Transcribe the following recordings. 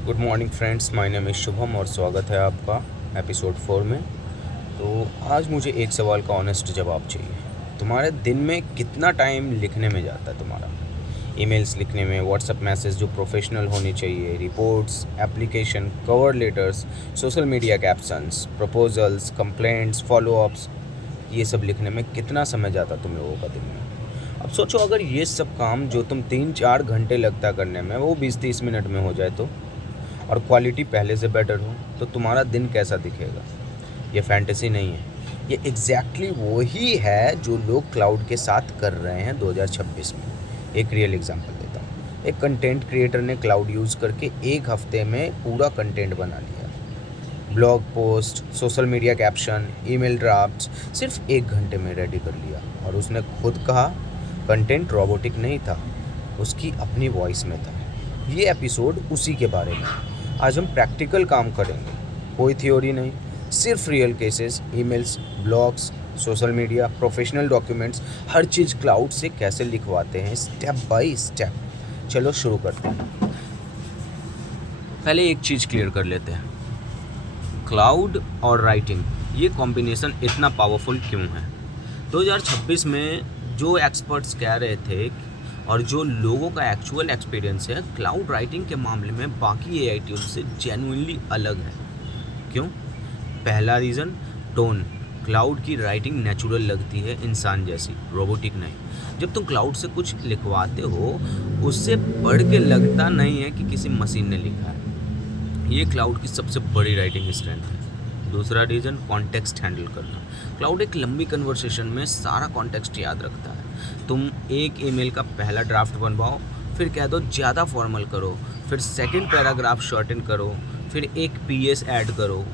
Good morning friends, my name is Shubham और स्वागत है आपका एपिसोड 4 में। तो आज मुझे एक सवाल का ऑनेस्ट जवाब चाहिए। तुम्हारे दिन में कितना टाइम लिखने में जाता है तुम्हारा? ईमेल्स लिखने में, व्हाट्सएप मैसेज जो प्रोफेशनल होनी चाहिए, reports, application, cover letters, social media captions, proposals, complaints, follow-ups, ये सब लिखने में कितना समय जाता तुम लोगों का दिन में? अब सोचो, अगर ये सब काम जो तुम 3-4 घंटे लगता करने में वो 20-30 मिनट में हो जाए तो, और क्वालिटी पहले से बेटर हो, तो तुम्हारा दिन कैसा दिखेगा? ये फैंटेसी नहीं है, ये एग्जैक्टली वही है जो लोग क्लाउड के साथ कर रहे हैं 2026 में। एक रियल एग्जांपल देता हूँ। एक कंटेंट क्रिएटर ने क्लाउड यूज़ करके एक हफ्ते में पूरा कंटेंट बना लिया। Blog post, social media caption, email drafts सिर्फ 1 घंटे में रेडी कर लिया। और उसने खुद कहा कंटेंट रोबोटिक नहीं था, उसकी अपनी वॉइस में था। ये एपिसोड उसी के बारे में। आज हम प्रैक्टिकल काम करेंगे, कोई थ्योरी नहीं, सिर्फ real cases, emails, blogs, social media, professional documents, हर चीज़ क्लाउड से कैसे लिखवाते हैं स्टेप बाय स्टेप। चलो शुरू करते हैं। पहले एक चीज़ क्लियर कर लेते हैं, क्लाउड और राइटिंग ये कॉम्बिनेशन इतना पावरफुल क्यों है? 2026 में जो एक्सपर्ट्स कह रहे थे और जो लोगों का एक्चुअल एक्सपीरियंस है, क्लाउड राइटिंग के मामले में बाकी एआई टूल्स से जेन्युइनली अलग है। क्यों? पहला रीज़न, टोन। क्लाउड की राइटिंग नेचुरल लगती है, इंसान जैसी, रोबोटिक नहीं। जब तुम क्लाउड से कुछ लिखवाते हो, उससे पढ़ के लगता नहीं है कि किसी मशीन ने लिखा है। ये क्लाउड की सबसे बड़ी राइटिंग स्ट्रेंथ है। दूसरा रीज़न, कॉन्टेक्स्ट हैंडल करना। क्लाउड एक लंबी कन्वर्सेशन में सारा कॉन्टेक्स्ट याद रखता है। तुम एक ईमेल का पहला ड्राफ्ट बनवाओ, फिर कह दो ज़्यादा फॉर्मल करो, फिर सेकंड पैराग्राफ शॉर्टन करो, फिर एक पीएस ऐड करो।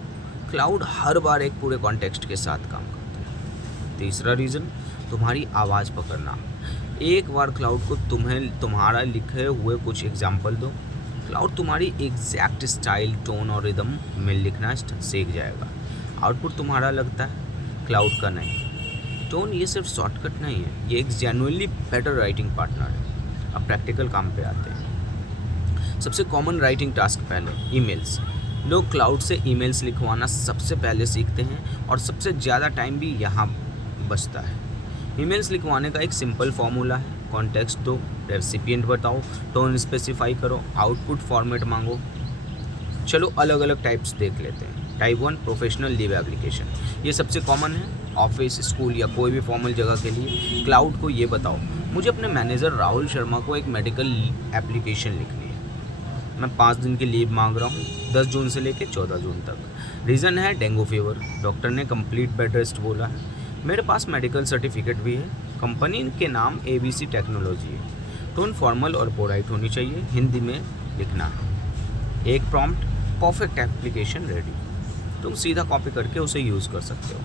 क्लाउड हर बार एक पूरे कॉन्टेक्स्ट के साथ काम करता है। तीसरा रीज़न, तुम्हारी आवाज़ पकड़ना। एक बार क्लाउड को तुम्हारा लिखे हुए कुछ एग्जाम्पल दो, क्लाउड तुम्हारी एग्जैक्ट स्टाइल, टोन और रिदम में लिखना सीख जाएगा। आउटपुट तुम्हारा लगता है, क्लाउड का नहीं। टोन ये सिर्फ शॉर्टकट नहीं है, ये एक जेन्युइनली बेटर राइटिंग पार्टनर है। अब प्रैक्टिकल काम पे आते हैं। सबसे कॉमन राइटिंग टास्क पहले, ईमेल्स। लोग क्लाउड से ईमेल्स लिखवाना सबसे पहले सीखते हैं और सबसे ज़्यादा टाइम भी यहाँ बचता है। ईमेल्स लिखवाने का एक सिंपल फॉर्मूला है, कॉन्टेक्स्ट दो, रेसिपिएंट बताओ, टोन स्पेसिफाई करो, आउटपुट फॉर्मेट मांगो। चलो अलग अलग टाइप्स देख लेते हैं। Type 1, professional leave application. ये सबसे कॉमन है, ऑफिस, स्कूल या कोई भी फॉर्मल जगह के लिए। क्लाउड को ये बताओ, मुझे अपने मैनेजर राहुल शर्मा को एक मेडिकल एप्लीकेशन लिखनी है। मैं 5 दिन की लीव मांग रहा हूँ, 10 जून से लेकर 14 जून तक। रीज़न है डेंगू फीवर, डॉक्टर ने कंप्लीट बेड रेस्ट बोला है। मेरे पास मेडिकल सर्टिफिकेट भी है, कंपनी के नाम ABC टेक्नोलॉजी है। टोन फॉर्मल और पोलाइट होनी चाहिए, हिंदी में लिखना है। एक प्रॉम्प्ट, परफेक्ट एप्लीकेशन रेडी। तुम सीधा कॉपी करके उसे यूज़ कर सकते हो।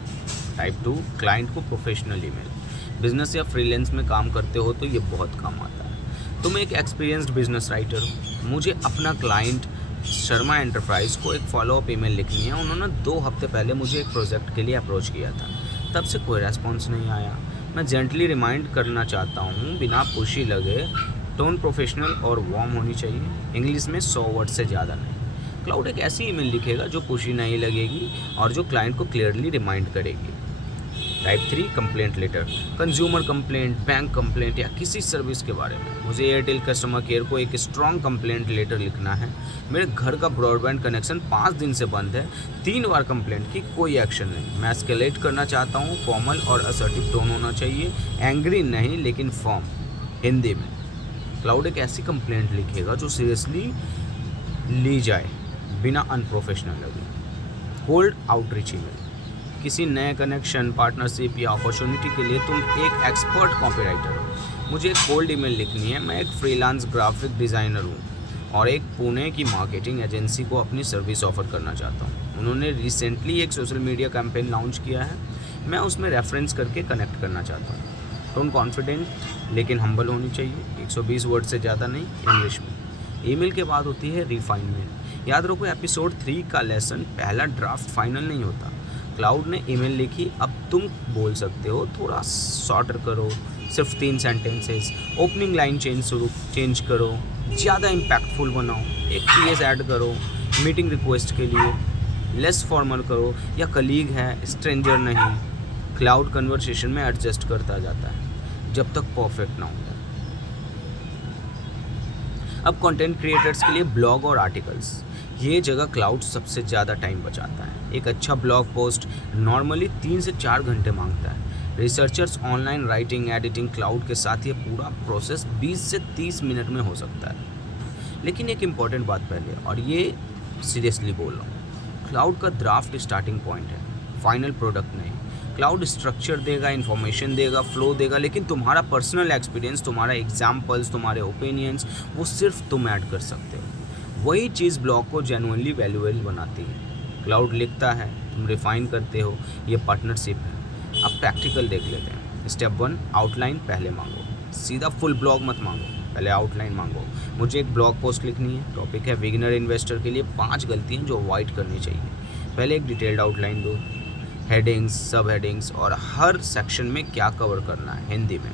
टाइप 2, क्लाइंट को प्रोफेशनल ईमेल। बिजनेस या फ्रीलांस में काम करते हो तो ये बहुत काम आता है। तुम एक एक्सपीरियंस्ड बिजनेस राइटर हो, मुझे अपना क्लाइंट शर्मा एंटरप्राइज को एक फॉलोअप ईमेल लिखनी है। उन्होंने 2 हफ्ते पहले मुझे एक प्रोजेक्ट के लिए अप्रोच किया था, तब से कोई रेस्पॉन्स नहीं आया। मैं जेंटली रिमाइंड करना चाहता हूँ, बिना पुशी लगे। टोन प्रोफेशनल और वार्म होनी चाहिए, इंग्लिश में 100 वर्ड से ज़्यादा नहीं। क्लाउड एक ऐसी ईमेल लिखेगा जो पुशी नहीं लगेगी और जो क्लाइंट को क्लियरली रिमाइंड करेगी। Type 3, complaint letter. Consumer complaint, bank complaint या किसी सर्विस के बारे में। मुझे एयरटेल कस्टमर केयर को एक स्ट्रॉन्ग कंप्लेंट लेटर लिखना है। मेरे घर का ब्रॉडबैंड कनेक्शन 5 दिन से बंद है, 3 बार कंप्लेंट की, कोई एक्शन नहीं। मैं एस्केलेट करना चाहता हूँ, फॉर्मल और असर्टिव टोन होना चाहिए, एंग्री नहीं लेकिन फॉर्म, हिंदी में। क्लाउड एक ऐसी कंप्लेंट लिखेगा जो सीरियसली ली जाए, बिना अनप्रोफेशनल लगे। Cold outreach email. किसी नए कनेक्शन, पार्टनरशिप या अपॉर्चुनिटी के लिए तुम एक एक्सपर्ट कॉपीराइटर हो, मुझे एक कोल्ड ईमेल लिखनी है। मैं एक फ्रीलांस ग्राफिक डिज़ाइनर हूँ और एक पुणे की मार्केटिंग एजेंसी को अपनी सर्विस ऑफर करना चाहता हूँ। उन्होंने रिसेंटली एक सोशल मीडिया कैंपेन लॉन्च किया है, मैं उसमें रेफरेंस करके कनेक्ट करना चाहता हूँ। टोन कॉन्फिडेंट लेकिन हम्बल होनी चाहिए, 120 वर्ड से ज़्यादा नहीं, इंग्लिश में। ईमेल के बाद होती है रिफाइनमेंट। याद रखो, एपिसोड 3 का लेसन, पहला ड्राफ्ट फाइनल नहीं होता। क्लाउड ने ईमेल लिखी, अब तुम बोल सकते हो थोड़ा शॉर्टर करो, सिर्फ 3 सेंटेंसेस। ओपनिंग लाइन चेंज करो, ज़्यादा इम्पैक्टफुल बनाओ, एक पीएस ऐड करो मीटिंग रिक्वेस्ट के लिए, लेस फॉर्मल करो, या कलीग है स्ट्रेंजर नहीं। क्लाउड कन्वर्सेशन में एडजस्ट करता जाता है जब तक परफेक्ट ना हो जाए। अब कंटेंट क्रिएटर्स के लिए ब्लॉग और आर्टिकल्स, ये जगह क्लाउड सबसे ज़्यादा टाइम बचाता है। एक अच्छा ब्लॉग पोस्ट नॉर्मली 3 से 4 घंटे मांगता है। Researchers online writing editing cloud के साथ ये पूरा प्रोसेस 20 से 30 मिनट में हो सकता है। लेकिन एक इम्पॉर्टेंट बात पहले, और ये सीरियसली बोल रहा हूँ, क्लाउड का ड्राफ्ट स्टार्टिंग पॉइंट है, फाइनल प्रोडक्ट नहीं। क्लाउड स्ट्रक्चर देगा, इन्फॉर्मेशन देगा, फ्लो देगा, लेकिन तुम्हारा पर्सनल एक्सपीरियंस, तुम्हारा एग्जाम्पल्स, तुम्हारे ओपिनियंस, वो सिर्फ तुम ऐड कर सकते हो। वही चीज़ ब्लॉग को जेन्युइनली वैल्यूएबल बनाती है। क्लाउड लिखता है, तुम रिफाइन करते हो, ये पार्टनरशिप है। अब प्रैक्टिकल देख लेते हैं। स्टेप 1, आउटलाइन पहले मांगो। सीधा फुल ब्लॉग मत मांगो, पहले आउटलाइन मांगो। मुझे एक ब्लॉग पोस्ट लिखनी है, टॉपिक है बिगिनर इन्वेस्टर के लिए 5 गलतियाँ जो अवॉइड करनी चाहिए। पहले एक डिटेल्ड आउटलाइन दो, हेडिंग्स, सब हेडिंग्स और हर सेक्शन में क्या कवर करना है हिंदी में।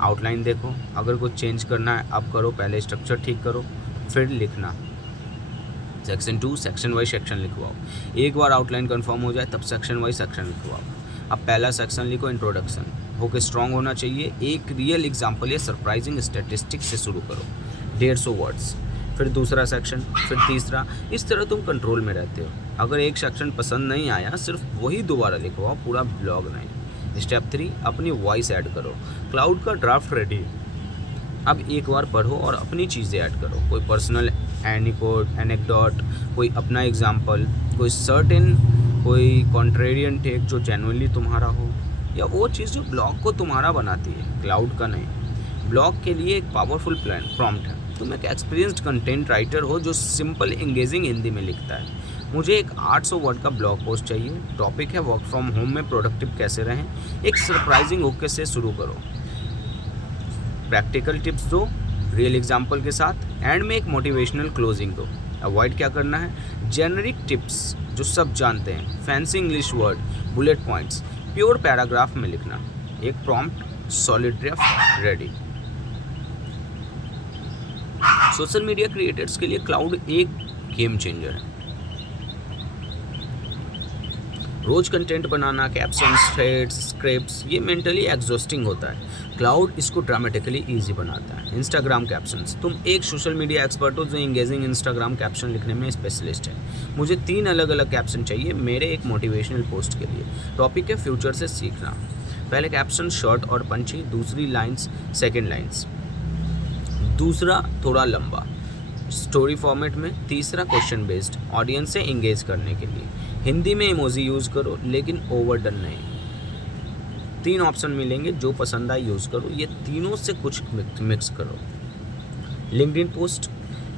आउटलाइन देखो, अगर कुछ चेंज करना है अब करो, पहले स्ट्रक्चर ठीक करो फिर लिखना। सेक्शन 2, सेक्शन वाइज सेक्शन लिखवाओ। एक बार आउटलाइन कंफर्म हो जाए तब सेक्शन वाइज सेक्शन लिखवाओ। अब पहला सेक्शन लिखो इंट्रोडक्शन, बुक स्ट्रॉन्ग होना चाहिए, एक रियल एग्जाम्पल या सरप्राइजिंग स्टैटिस्टिक्स से शुरू करो, 150 वर्ड्स। फिर दूसरा सेक्शन, फिर तीसरा, इस तरह तुम कंट्रोल में रहते हो। अगर एक सेक्शन पसंद नहीं आया सिर्फ वही दोबारा लिखवाओ, पूरा ब्लॉग नहीं। स्टेप 3, अपनी वॉइस ऐड करो। क्लाउड का ड्राफ्ट रेडी है, अब एक बार पढ़ो और अपनी चीज़ें ऐड करो। कोई पर्सनल एनेक्डोट, कोई अपना एग्जाम्पल, कोई सर्टेन, कोई कॉन्ट्रेरियन टेक जो जेन्युइनली तुम्हारा हो, या वो चीज़ जो ब्लॉग को तुम्हारा बनाती है, क्लाउड का नहीं। ब्लॉग के लिए एक पावरफुल प्रॉम्प्ट है। तुम एक एक्सपीरियंस्ड कंटेंट राइटर हो जो सिंपल एंगेजिंग हिंदी में लिखता है। मुझे एक 800 वर्ड का ब्लॉग पोस्ट चाहिए, टॉपिक है वर्क फ्रॉम होम में प्रोडक्टिव कैसे रहें। एक सरप्राइजिंग हुक से शुरू करो, प्रैक्टिकल टिप्स दो रियल एग्जाम्पल के साथ, एंड में एक मोटिवेशनल क्लोजिंग दो। अवॉइड क्या करना है, जेनरिक टिप्स जो सब जानते हैं, fancy English word, bullet points, pure paragraph में लिखना। एक prompt, solid draft ready. Social media creators के लिए क्लाउड एक गेम चेंजर है। रोज कंटेंट बनाना, कैप्शंस, थ्रेड्स, स्क्रिप्ट्स, ये मेंटली एग्जॉस्टिंग होता है। क्लाउड इसको ड्रामेटिकली इजी बनाता है। इंस्टाग्राम कैप्शंस, तुम एक सोशल मीडिया एक्सपर्ट हो जो एंगेजिंग इंस्टाग्राम कैप्शन लिखने में स्पेशलिस्ट है। मुझे 3 अलग अलग कैप्शन चाहिए मेरे एक मोटिवेशनल पोस्ट के लिए। टॉपिक है फ्यूचर से सीखना। पहले कैप्शन शॉर्ट और पंची, दूसरी लाइन्स सेकेंड लाइन्स, दूसरा थोड़ा लंबा स्टोरी फॉर्मेट में, तीसरा क्वेश्चन बेस्ड ऑडियंस से एंगेज करने के लिए। हिंदी में इमोजी यूज़ करो लेकिन ओवरडन नहीं। 3 ऑप्शन मिलेंगे, जो पसंद आए यूज़ करो, ये तीनों से कुछ मिक्स करो। लिंक्डइन पोस्ट,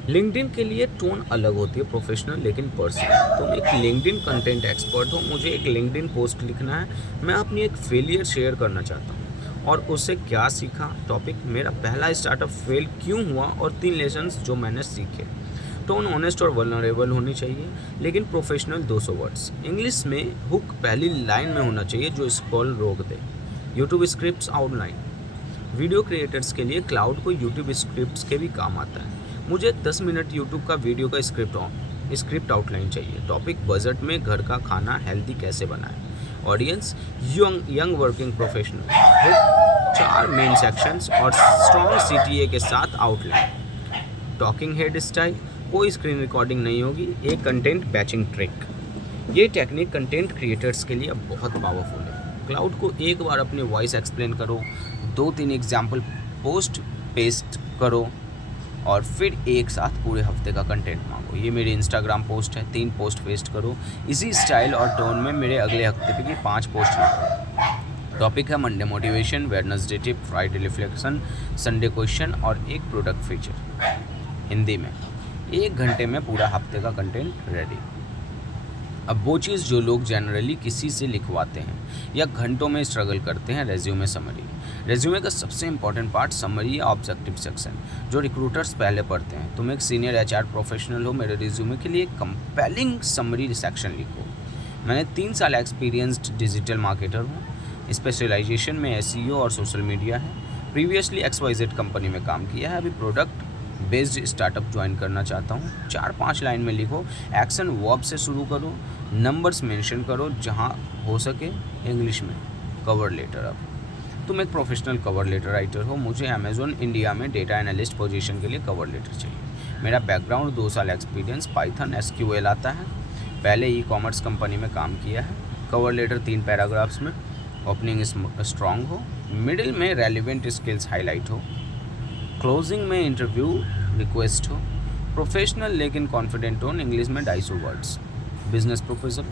लिंक्डइन के लिए टोन अलग होती है, प्रोफेशनल लेकिन पर्सनल। तुम एक लिंक्डइन कंटेंट एक्सपर्ट हो, मुझे एक लिंक्डइन पोस्ट लिखना है, मैं अपनी एक फेलियर शेयर करना चाहता हूँ और उससे क्या सीखा। टॉपिक, मेरा पहला स्टार्टअप फेल क्यों हुआ और 3 लेसन्स जो मैंने सीखे। टोन ऑनेस्ट और वल्नरेबल होनी चाहिए लेकिन प्रोफेशनल, 200 वर्ड्स। इंग्लिश में हुक पहली लाइन में होना चाहिए जो स्क्रॉल रोक दे। YouTube scripts outline, video creators के लिए क्लाउड को यूट्यूब स्क्रिप्ट्स के भी काम आता है। मुझे 10 मिनट यूट्यूब का वीडियो का स्क्रिप्ट आउटलाइन चाहिए। टॉपिक, बजट में घर का खाना हेल्दी कैसे बनाएं। Audience, young working professional. 4 main sections और स्ट्रॉन्ग CTA के साथ आउटलाइन। टॉकिंग हेड स्टाइल, कोई स्क्रीन रिकॉर्डिंग नहीं होगी, एक कंटेंट बैचिंग ट्रिक। ये टेक्निक कंटेंट क्रिएटर्स के लिए बहुत पावरफुल है। क्लाउड को एक बार अपनी वॉइस एक्सप्लेन करो, 2-3 एग्जाम्पल पोस्ट पेस्ट करो और फिर एक साथ पूरे हफ्ते का कंटेंट मांगो। ये मेरी इंस्टाग्राम पोस्ट है, 3 पोस्ट पेस्ट करो, इसी स्टाइल और टोन में मेरे अगले हफ्ते की 5 पोस्ट मांगो। टॉपिक है Monday motivation, Wednesday tip, Friday reflection, Sunday question और एक प्रोडक्ट फीचर। हिंदी में 1 घंटे में पूरा हफ्ते का कंटेंट रेडी। अब वो चीज़ जो लोग जनरली किसी से लिखवाते हैं या घंटों में स्ट्रगल करते हैं, रेज्यूमे समरी। रेज्यूमे का सबसे इंपॉर्टेंट पार्ट समरी या ऑब्जेक्टिव सेक्शन, जो रिक्रूटर्स पहले पढ़ते हैं। तुम एक सीनियर HR प्रोफेशनल हो, मेरे रेज्यूमे के लिए कंपेलिंग समरी सेक्शन लिखो। मैंने 3 साल एक्सपीरियंस्ड डिजिटल मार्केटर हूँ, स्पेशलाइजेशन में SEO और सोशल मीडिया है। प्रीवियसली XYZ कंपनी में काम किया है, अभी प्रोडक्ट बेस्ड स्टार्टअप ज्वाइन करना चाहता हूँ। 4-5 लाइन में लिखो, एक्शन वर्ब से शुरू करो, नंबर्स मेंशन करो, जहाँ हो सके इंग्लिश में। कवर लेटर, अब तुम एक प्रोफेशनल कवर लेटर राइटर हो, मुझे अमेज़ॉन इंडिया में डेटा एनालिस्ट पोजीशन के लिए कवर लेटर चाहिए। मेरा बैकग्राउंड 2 साल एक्सपीरियंस, पाइथन SQL आता है, पहले ई-कॉमर्स कंपनी में काम किया है। कवर लेटर 3 पैराग्राफ्स में, ओपनिंग स्ट्रॉन्ग हो, मिडिल में रेलिवेंट स्किल्स हाईलाइट हो, क्लोजिंग में इंटरव्यू रिक्वेस्ट हो, प्रोफेशनल लेकिन कॉन्फिडेंट टोन, इंग्लिश में 250 वर्ड्स। बिजनेस प्रपोजल,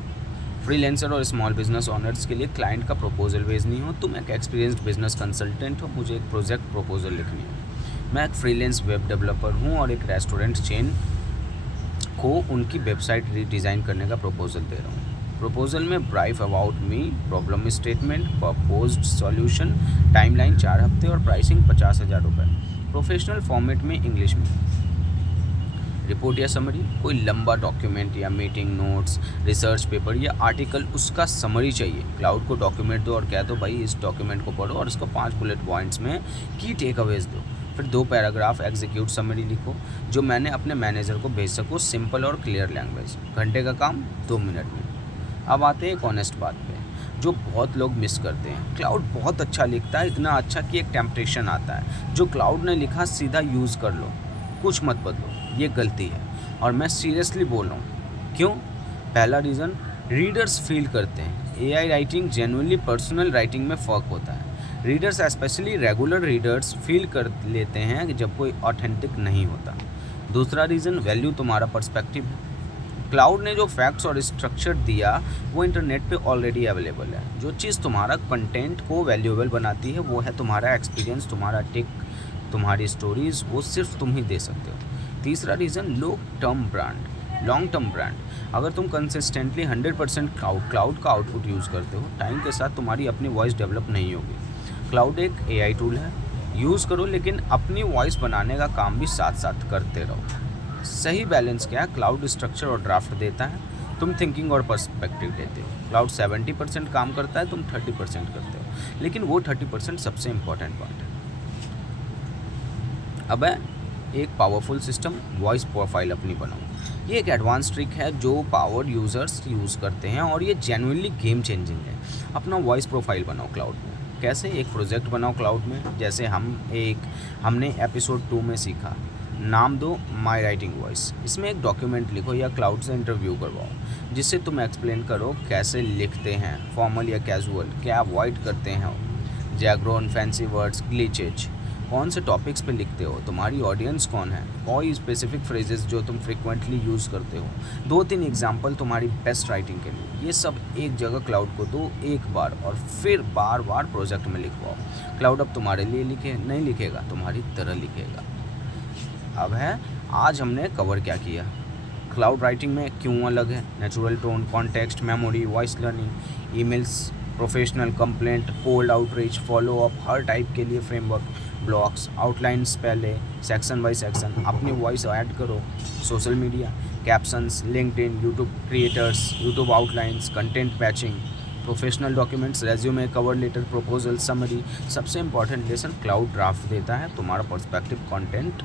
फ्रीलांसर और स्मॉल बिजनेस ओनर्स के लिए क्लाइंट का प्रपोजल भेजनी हो। तुम एक एक्सपीरियंस्ड बिजनेस कंसल्टेंट हो, मुझे एक प्रोजेक्ट प्रपोजल लिखनी है। मैं एक फ्रीलांस वेब डेवलपर हूँ और एक रेस्टोरेंट चेन को उनकी वेबसाइट रीडिज़ाइन करने का प्रपोजल दे रहा हूँ। प्रपोजल में brief about me, problem statement, proposed solution, timeline 4 हफ्ते और प्राइसिंग 50,000 रुपये। प्रोफेशनल फॉर्मेट में इंग्लिश में। रिपोर्ट या समरी, कोई लंबा डॉक्यूमेंट या मीटिंग नोट्स, रिसर्च पेपर या आर्टिकल, उसका समरी चाहिए। क्लाउड को डॉक्यूमेंट दो और कह दो भाई इस डॉक्यूमेंट को पढ़ो और इसको 5 बुलेट पॉइंट्स में की टेक अवेज दो। फिर 2 पैराग्राफ एग्जीक्यूट समरी लिखो जो मैंने अपने मैनेजर को भेज सकूँ, सिंपल और क्लियर लैंग्वेज। घंटे का काम 2 मिनट में। अब आते हैं एक ऑनेस्ट बात पे जो बहुत लोग मिस करते हैं। क्लाउड बहुत अच्छा लिखता है, इतना अच्छा कि एक टेम्पटेशन आता है, जो क्लाउड ने लिखा सीधा यूज़ कर लो, कुछ मत बदलो। ये गलती है और मैं सीरियसली बोल रहा हूँ। क्यों? पहला रीज़न, रीडर्स फील करते हैं। AI writing genuinely personal writing में फ़र्क होता है। Readers specially regular readers feel कर लेते हैं कि जब कोई ऑथेंटिक नहीं होता। दूसरा रीज़न, वैल्यू तुम्हारा पर्सपेक्टिव है। क्लाउड ने जो फैक्ट्स और स्ट्रक्चर दिया वो इंटरनेट पे ऑलरेडी अवेलेबल है। जो चीज़ तुम्हारा कंटेंट को वैल्यूएबल बनाती है वो है तुम्हारा एक्सपीरियंस, तुम्हारा टेक, तुम्हारी स्टोरीज़, वो सिर्फ तुम ही दे सकते हो। तीसरा रीज़न, लॉन्ग टर्म ब्रांड। अगर तुम कंसिस्टेंटली 100% क्लाउड का आउटपुट यूज़ करते हो, टाइम के साथ तुम्हारी अपनी वॉइस डेवलप नहीं होगी। क्लाउड एक AI टूल है, यूज़ करो, लेकिन अपनी वॉइस बनाने का काम भी साथ साथ करते रहो। सही बैलेंस क्या है? क्लाउड स्ट्रक्चर और ड्राफ्ट देता है, तुम थिंकिंग और पर्सपेक्टिव देते हो। क्लाउड 70% काम करता है, तुम 30% करते हो, लेकिन वो 30% सबसे इम्पोर्टेंट पार्ट है। अब है एक पावरफुल सिस्टम, वॉइस प्रोफाइल अपनी बनाओ। ये एक एडवांस ट्रिक है जो पावर यूज़र्स यूज़ करते हैं और ये जेन्युइनली गेम चेंजिंग है। अपना वॉइस प्रोफाइल बनाओ क्लाउड में। कैसे? एक प्रोजेक्ट बनाओ क्लाउड में, जैसे हमने एपिसोड 2 में सीखा। नाम दो माई राइटिंग वॉइस। इसमें एक डॉक्यूमेंट लिखो या क्लाउड से इंटरव्यू करवाओ जिससे तुम एक्सप्लेन करो कैसे लिखते हैं, फॉर्मल या कैजुअल, क्या अवॉइड करते हैं, जैग्रोन, फैंसी वर्ड्स, ग्लिचेज, कौन से टॉपिक्स पे लिखते हो, तुम्हारी ऑडियंस कौन है, कोई स्पेसिफिक फ्रेजेस जो तुम फ्रिक्वेंटली यूज़ करते हो, 2-3 एग्जाम्पल तुम्हारी बेस्ट राइटिंग के लिए। ये सब एक जगह क्लाउड को दो एक बार और फिर बार बार प्रोजेक्ट में लिखवाओ। क्लाउड अब तुम्हारे लिए नहीं लिखेगा, तुम्हारी तरह लिखेगा। अब है, आज हमने कवर क्या किया। क्लाउड राइटिंग में क्यों अलग है, natural tone, context, memory, voice learning, emails, professional, complaint, cold outreach, follow up, हर टाइप के लिए फ्रेमवर्क, ब्लॉक्स, आउटलाइंस, पहले सेक्शन बाय सेक्शन, अपनी वॉइस ऐड करो, social media, captions, LinkedIn, YouTube creators, YouTube outlines, content patching, professional documents, resume, cover letter, proposal, summary. सबसे important lesson, Claude draft देता है, तुम्हारा पर्सपेक्टिव कंटेंट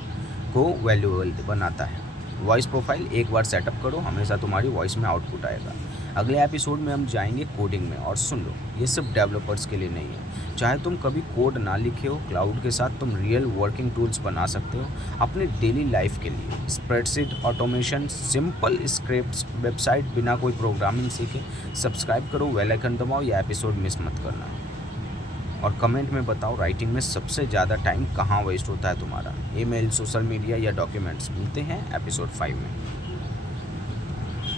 को valuable बनाता है। वॉइस प्रोफाइल एक बार सेटअप करो, हमेशा तुम्हारी वॉइस में आउटपुट आएगा। अगले एपिसोड में हम जाएंगे कोडिंग में, और सुन लो, ये सिर्फ डेवलपर्स के लिए नहीं है। चाहे तुम कभी कोड ना लिखे हो, क्लाउड के साथ तुम रियल वर्किंग टूल्स बना सकते हो अपनी डेली लाइफ के लिए। Spreadsheet, automation, simple scripts, website बिना कोई प्रोग्रामिंग सीखे। सब्सक्राइब करो, बेल आइकन दबाओ, या एपिसोड मिस मत करना। और कमेंट में बताओ राइटिंग में सबसे ज़्यादा टाइम कहाँ वेस्ट होता है तुम्हारा, ईमेल, सोशल मीडिया या डॉक्यूमेंट्स। मिलते हैं एपिसोड 5 में।